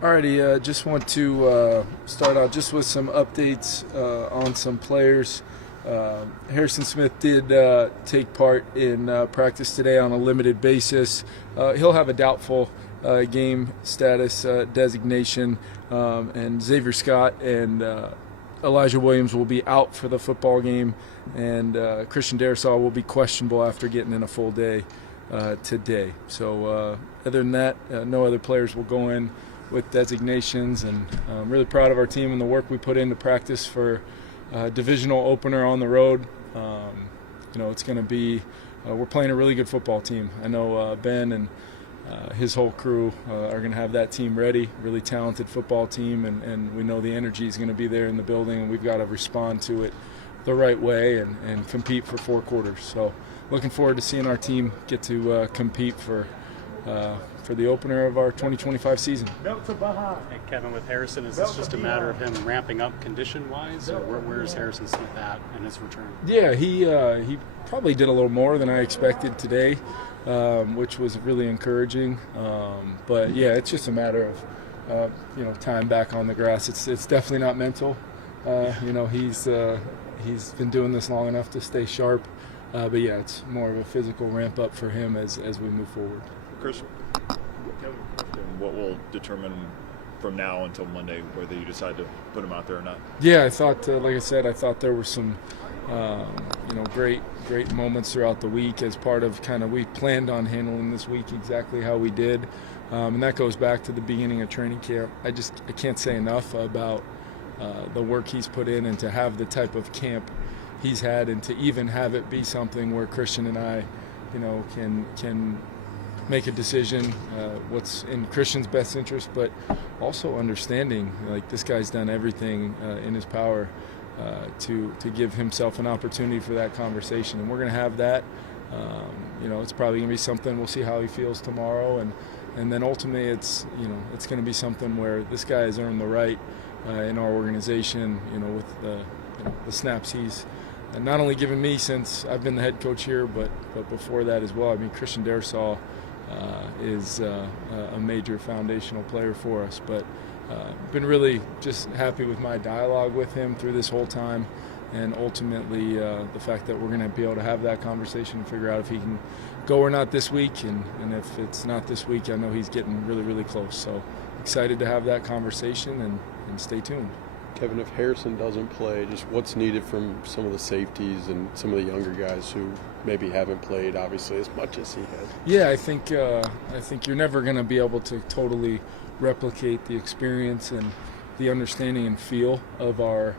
Alrighty, just want to start out just with some updates on some players. Harrison Smith did take part in practice today on a limited basis. He'll have a doubtful game status designation, and Xavier Scott and Elijah Williams will be out for the football game, and Christian Darrisaw will be questionable after getting in a full day today. So other than that, no other players will go in with designations, and I'm really proud of our team and the work we put into practice for divisional opener on the road. It's going to be we're playing a really good football team. I know Ben and his whole crew are going to have that team ready, really talented football team, and we know the energy is going to be there in the building, and we've got to respond to it the right way and compete for 4 quarters. So looking forward to seeing our team get to compete for the opener of our 2025 season. Hey, Kevin, with Harrison, is this just a matter of him ramping up condition-wise, or where's Harrison Smith at in his return? Yeah, he probably did a little more than I expected today, which was really encouraging. But yeah, it's just a matter of time back on the grass. It's definitely not mental. He's been doing this long enough to stay sharp. But yeah, it's more of a physical ramp up for him as we move forward. Chris, what will determine from now until Monday whether you decide to put him out there or not? Yeah, I thought, like I said, there were some, great moments throughout the week as part of we planned on handling this week exactly how we did, and that goes back to the beginning of training camp. I can't say enough about the work he's put in, and to have the type of camp he's had, and to even have it be something where Christian and I, can make a decision what's in Christian's best interest, but also understanding this guy's done everything in his power to give himself an opportunity for that conversation, and we're going to have that. It's probably going to be something, we'll see how he feels tomorrow, and then ultimately it's going to be something where this guy has earned the right in our organization, with the snaps he's not only given me since I've been the head coach here, but before that as well. I mean, Christian Darrisaw is a major foundational player for us, but been really just happy with my dialogue with him through this whole time, and ultimately the fact that we're going to be able to have that conversation and figure out if he can go or not this week, and if it's not this week, I know he's getting really, really close. So excited to have that conversation, and stay tuned. Kevin, if Harrison doesn't play, just what's needed from some of the safeties and some of the younger guys who maybe haven't played, obviously, as much as he has? Yeah, I think you're never going to be able to totally replicate the experience and the understanding and feel of our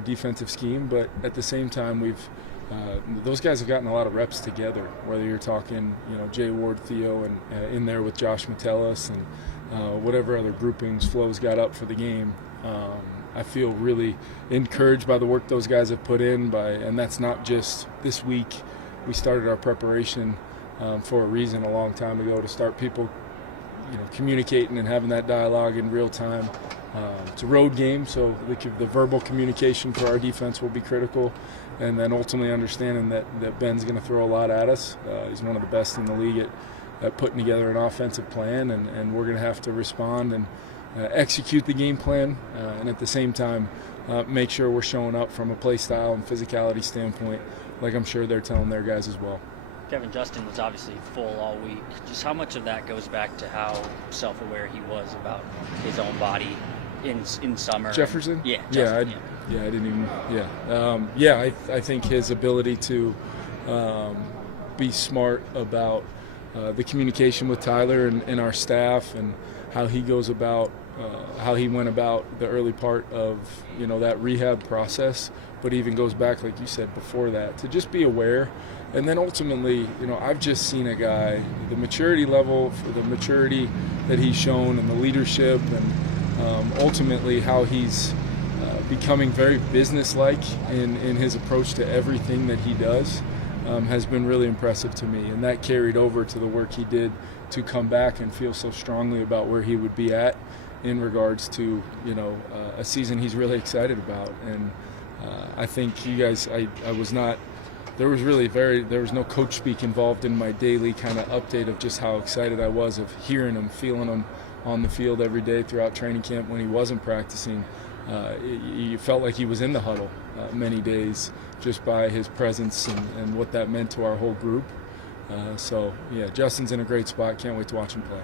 defensive scheme, but at the same time, those guys have gotten a lot of reps together. Whether you're talking, Jay Ward, Theo, and in there with Josh Metellus, and whatever other groupings Flo's got up for the game. I feel really encouraged by the work those guys have put in, and that's not just this week. We started our preparation for a reason a long time ago, to start people communicating and having that dialogue in real time. It's a road game, so the verbal communication for our defense will be critical, and then ultimately understanding that Ben's going to throw a lot at us. He's one of the best in the league at putting together an offensive plan, and we're going to have to respond and execute the game plan, and at the same time make sure we're showing up from a play style and physicality standpoint, like I'm sure they're telling their guys as well. Kevin, Justin was obviously full all week. Just how much of that goes back to how self-aware he was about his own body in summer? Jefferson? Yeah. Justin, I didn't even. I think his ability to be smart about the communication with Tyler and our staff, and how he goes about, how he went about the early part of that rehab process, but even goes back, like you said, before that, to just be aware. And then ultimately, I've just seen a guy, the maturity level, the maturity that he's shown, and the leadership, and ultimately how he's becoming very businesslike in his approach to everything that he does, has been really impressive to me. And that carried over to the work he did to come back and feel so strongly about where he would be at in regards to a season he's really excited about. And I think you guys, I was not, there was no coach speak involved in my daily kind of update of just how excited I was of hearing him, feeling him, on the field every day throughout training camp when he wasn't practicing. You felt like he was in the huddle many days just by his presence and what that meant to our whole group. So, yeah, Justin's in a great spot. Can't wait to watch him play.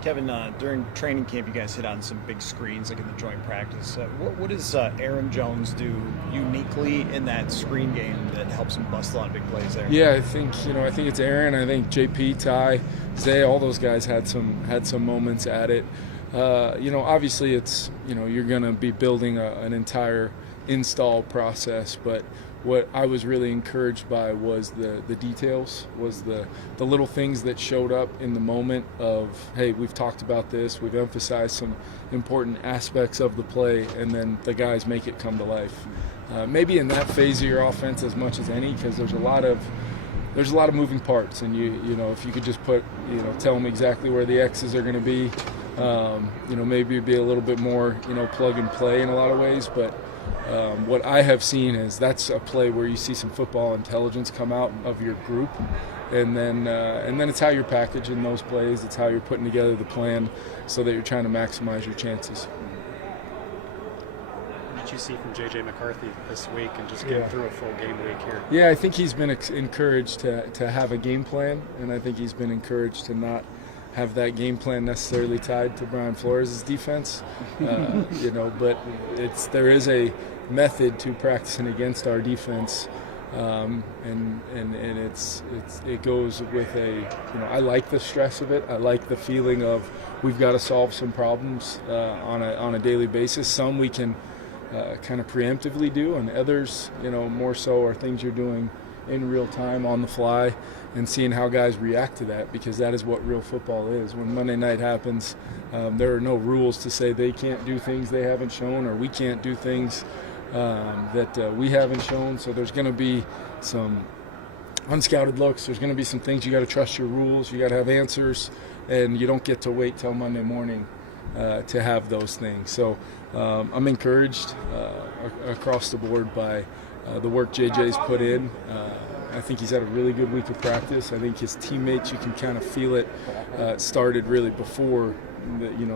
Kevin, during training camp, you guys hit on some big screens, like in the joint practice. What does Aaron Jones do uniquely in that screen game that helps him bust a lot of big plays there? Yeah, I think it's Aaron. I think JP, Ty, Zay, all those guys had some moments at it. Obviously it's you're going to be building an entire install process, but what I was really encouraged by was the details, was the little things that showed up in the moment of, hey, we've talked about this, we've emphasized some important aspects of the play, and then the guys make it come to life. Maybe in that phase of your offense as much as any, because there's a lot of moving parts, and if you could just tell them exactly where the X's are going to be, maybe it'd be a little bit more plug and play in a lot of ways, but what I have seen is that's a play where you see some football intelligence come out of your group, and then it's how you're packaging those plays. It's how you're putting together the plan so that you're trying to maximize your chances. What did you see from J.J. McCarthy this week and just getting through a full game week here? Yeah, I think he's been encouraged to have a game plan, and I think he's been encouraged to not have that game plan necessarily tied to Brian Flores' defense, but there is a method to practicing against our defense, and it goes with I like the stress of it. I like the feeling of we've got to solve some problems on a daily basis. Some we can kind of preemptively do, and others more so are things you're doing in real time on the fly and seeing how guys react to that, because that is what real football is. When Monday night happens, there are no rules to say they can't do things they haven't shown, or we can't do things that we haven't shown. So there's going to be some unscouted looks. There's going to be some things you got to trust your rules. You got to have answers, and you don't get to wait till Monday morning to have those things. So I'm encouraged across the board by the work JJ's put in. I think he's had a really good week of practice. I think his teammates, you can kind of feel it, started really before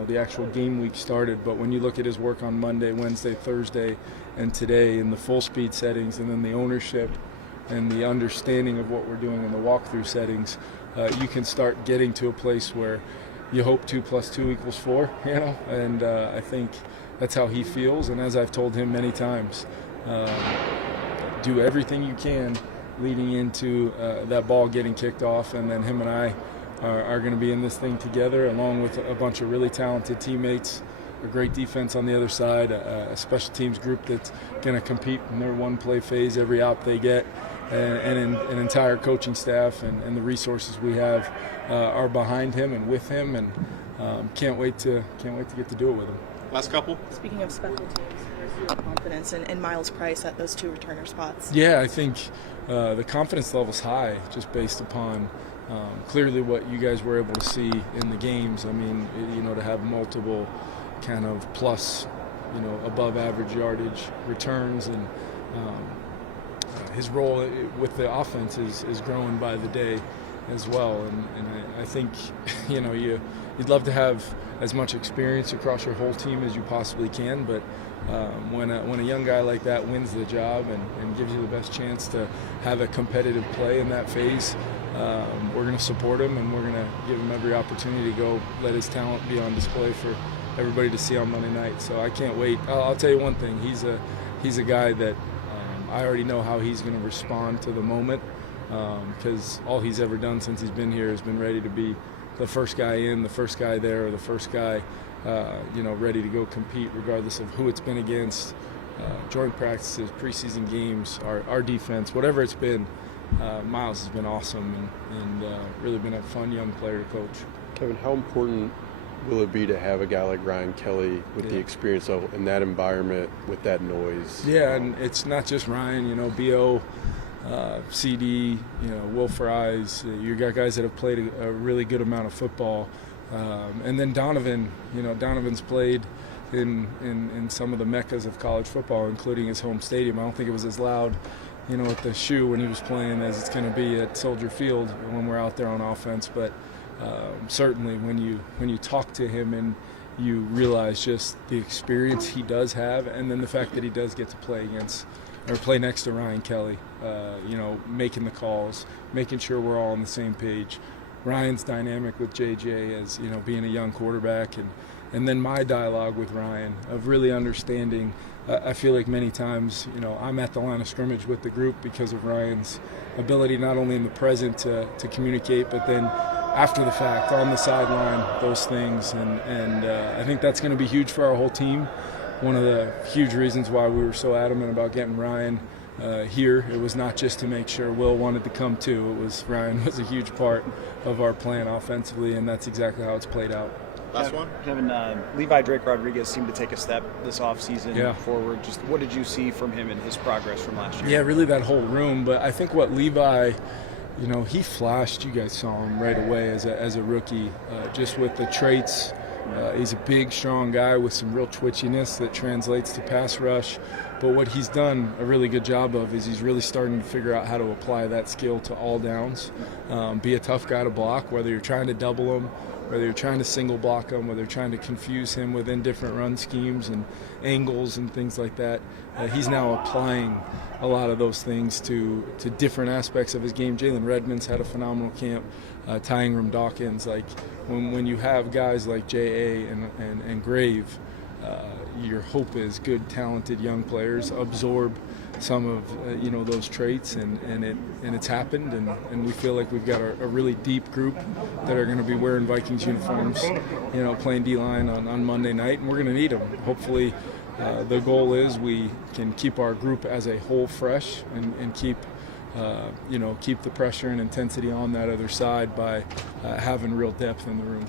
the actual game week started. But when you look at his work on Monday, Wednesday, Thursday, and today in the full speed settings, and then the ownership and the understanding of what we're doing in the walkthrough settings, you can start getting to a place where you hope 2 + 2 = 4, and I think that's how he feels. And as I've told him many times, do everything you can leading into that ball getting kicked off, and then him and I are going to be in this thing together, along with a bunch of really talented teammates, a great defense on the other side, a special teams group that's going to compete in their one-play phase every out they get, and an entire coaching staff and the resources we have are behind him and with him, and can't wait to get to do it with him. Last couple. Speaking of special teams, where's your confidence in Miles Price at those 2 returner spots? Yeah, I think the confidence level's high, just based upon clearly what you guys were able to see in the games. I mean, to have multiple kind of plus, above average yardage returns, and his role with the offense is growing by the day as well. And I think, you'd love to have as much experience across your whole team as you possibly can, but when a young guy like that wins the job and gives you the best chance to have a competitive play in that phase, we're going to support him, and we're going to give him every opportunity to go let his talent be on display for everybody to see on Monday night. So I can't wait. I'll tell you one thing, he's a guy that I already know how he's going to respond to the moment, because all he's ever done since he's been here has been ready to be the first guy in, the first guy there, or the first guy ready to go compete regardless of who it's been against, joint practices, preseason games, our defense, whatever it's been. Miles has been awesome and really been a fun young player to coach. Kevin, how important will it be to have a guy like Ryan Kelly with the experience level in that environment with that noise? Yeah, and it's not just Ryan, B.O., CD, Will Fries. You got guys that have played a really good amount of football. And then Donovan, Donovan's played in some of the meccas of college football, including his home stadium. I don't think it was as loud, at the shoe when he was playing as it's going to be at Soldier Field when we're out there on offense. But certainly when you talk to him and you realize just the experience he does have, and then the fact that he does get to play next to Ryan Kelly, making the calls, making sure we're all on the same page. Ryan's dynamic with JJ as, being a young quarterback, and then my dialogue with Ryan of really understanding. I feel like many times, I'm at the line of scrimmage with the group because of Ryan's ability not only in the present to communicate, but then after the fact, on the sideline, those things. And I think that's going to be huge for our whole team. One of the huge reasons why we were so adamant about getting Ryan here, it was not just to make sure Will wanted to come too. It was Ryan was a huge part of our plan offensively, and that's exactly how it's played out. Last one? Kevin, Levi Drake Rodriguez seemed to take a step this offseason forward. Just what did you see from him and his progress from last year? Yeah, really that whole room. But I think what Levi, he flashed. You guys saw him right away as a rookie, just with the traits. He's a big, strong guy with some real twitchiness that translates to pass rush. But what he's done a really good job of is he's really starting to figure out how to apply that skill to all downs. Be a tough guy to block, whether you're trying to double him, whether you're trying to single block him, whether you're trying to confuse him within different run schemes and angles and things like that. He's now applying a lot of those things to different aspects of his game. Jalen Redmond's had a phenomenal camp. Ty Ingram Dawkins, when you have guys like J.A. and Grave, your hope is good, talented young players absorb some of those traits, and it's happened, and we feel like we've got a really deep group that are going to be wearing Vikings uniforms, playing D-line on Monday night, and we're going to need them. Hopefully, the goal is we can keep our group as a whole fresh and keep the pressure and intensity on that other side by having real depth in the room.